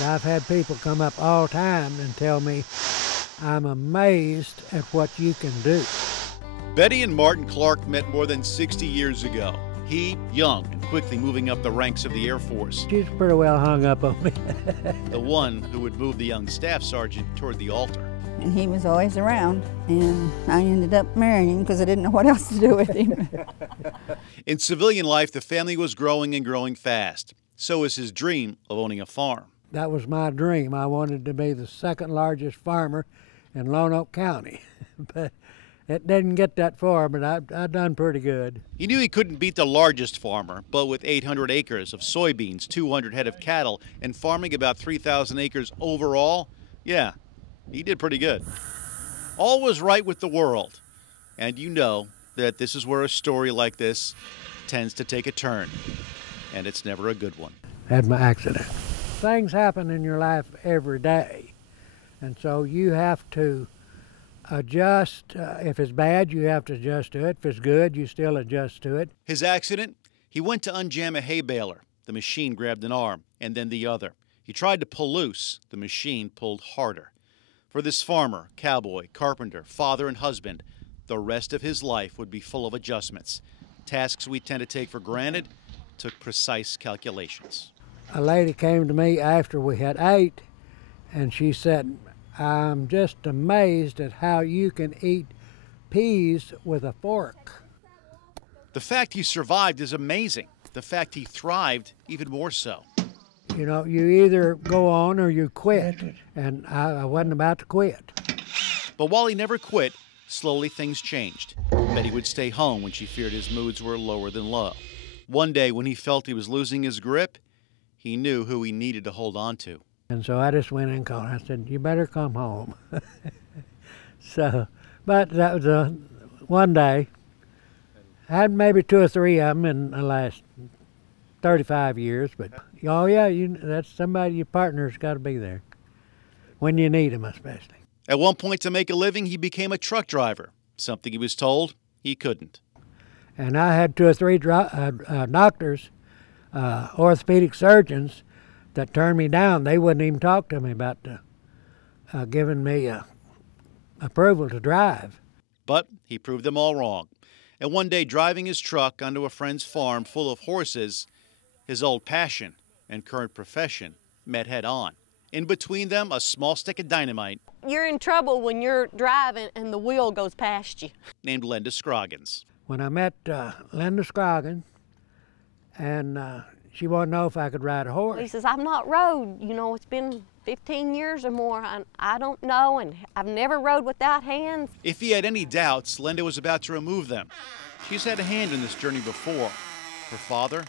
I've had people come up all the time and tell me, I'm amazed at what you can do. Betty and Martin Clark met more than 60 years ago. He, young and quickly moving up the ranks of the Air Force. She's pretty well hung up on me. The one who would move the young staff sergeant toward the altar. And he was always around, and I ended up marrying him because I didn't know what else to do with him. In civilian life, the family was growing and growing fast. So was his dream of owning a farm. That was my dream. I wanted to be the second largest farmer in Lonoke County. But it didn't get that far, but I've done pretty good. He knew he couldn't beat the largest farmer, but with 800 acres of soybeans, 200 head of cattle, and farming about 3,000 acres overall, yeah, he did pretty good. All was right with the world. And you know that this is where a story like this tends to take a turn. And it's never a good one. Had my accident. Things happen in your life every day. And so you have to adjust. If it's bad, you have to adjust to it. If it's good, you still adjust to it. His accident? He went to unjam a hay baler. The machine grabbed an arm, and then the other. He tried to pull loose. The machine pulled harder. For this farmer, cowboy, carpenter, father, and husband, the rest of his life would be full of adjustments. Tasks we tend to take for granted took precise calculations. A lady came to me after we had ate, and she said, I'm just amazed at how you can eat peas with a fork. The fact he survived is amazing. The fact he thrived, even more so. You know, you either go on or you quit, and I wasn't about to quit. But while he never quit, slowly things changed. Betty would stay home when she feared his moods were lower than low. One day, when he felt he was losing his grip, he knew who he needed to hold on to. And so I just went in and called. I said, you better come home. But that was one day. I had maybe 2 or 3 of them in the last 35 years, but oh yeah, that's somebody, your partner's got to be there when you need them, especially. At one point, to make a living, he became a truck driver, something he was told he couldn't. And I had 2 or 3 doctors, orthopedic surgeons, that turned me down. They wouldn't even talk to me about giving me approval to drive. But he proved them all wrong. And one day, driving his truck onto a friend's farm full of horses, his old passion and current profession met head on. In between them, a small stick of dynamite. You're in trouble when you're driving and the wheel goes past you. Named Linda Scroggins. When I met Linda Scroggins, and she wanted to know if I could ride a horse. He says, I've not rode, you know, it's been 15 years or more, and I don't know, and I've never rode without hands. If he had any doubts, Linda was about to remove them. She's had a hand in this journey before. Her father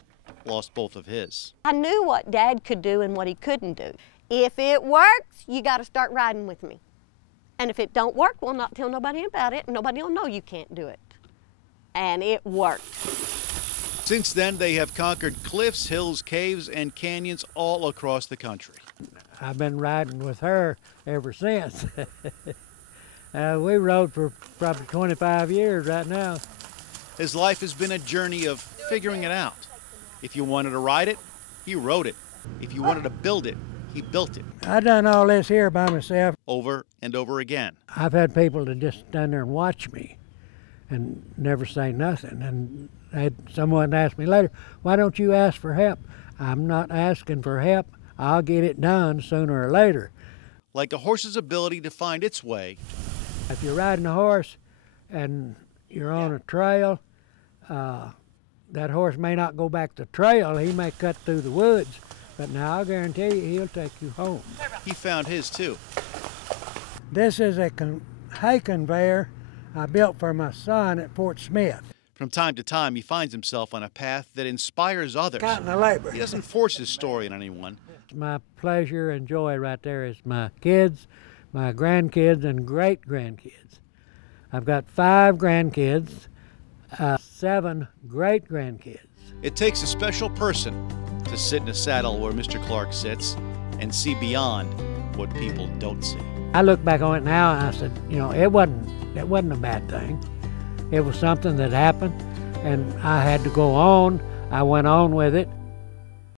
lost both of his. I knew what Dad could do and what he couldn't do. If it works, you got to start riding with me. And if it don't work, we'll not tell nobody about it, and nobody will know you can't do it. And it worked. Since then, they have conquered cliffs, hills, caves, and canyons all across the country. I've been riding with her ever since. We rode for probably 25 years right now. His life has been a journey of figuring it out. If you wanted to ride it, he rode it. If you wanted to build it, he built it. I done all this here by myself. Over and over again. I've had people to just stand there and watch me and never say nothing. And someone asked me later, why don't you ask for help? I'm not asking for help. I'll get it done sooner or later. Like a horse's ability to find its way. If you're riding a horse and you're on a trail, that horse may not go back the trail. He may cut through the woods. But now I guarantee you he'll take you home. He found his too. This is a hay conveyor I built for my son at Fort Smith. From time to time, he finds himself on a path that inspires others. Counting the labor. He doesn't force his story on anyone. My pleasure and joy right there is my kids, my grandkids, and great-grandkids. I've got 5 grandkids, 7 great-grandkids. It takes a special person to sit in a saddle where Mr. Clark sits and see beyond what people don't see. I look back on it now and I said, you know, it wasn't a bad thing. It was something that happened and I had to go on. I went on with it.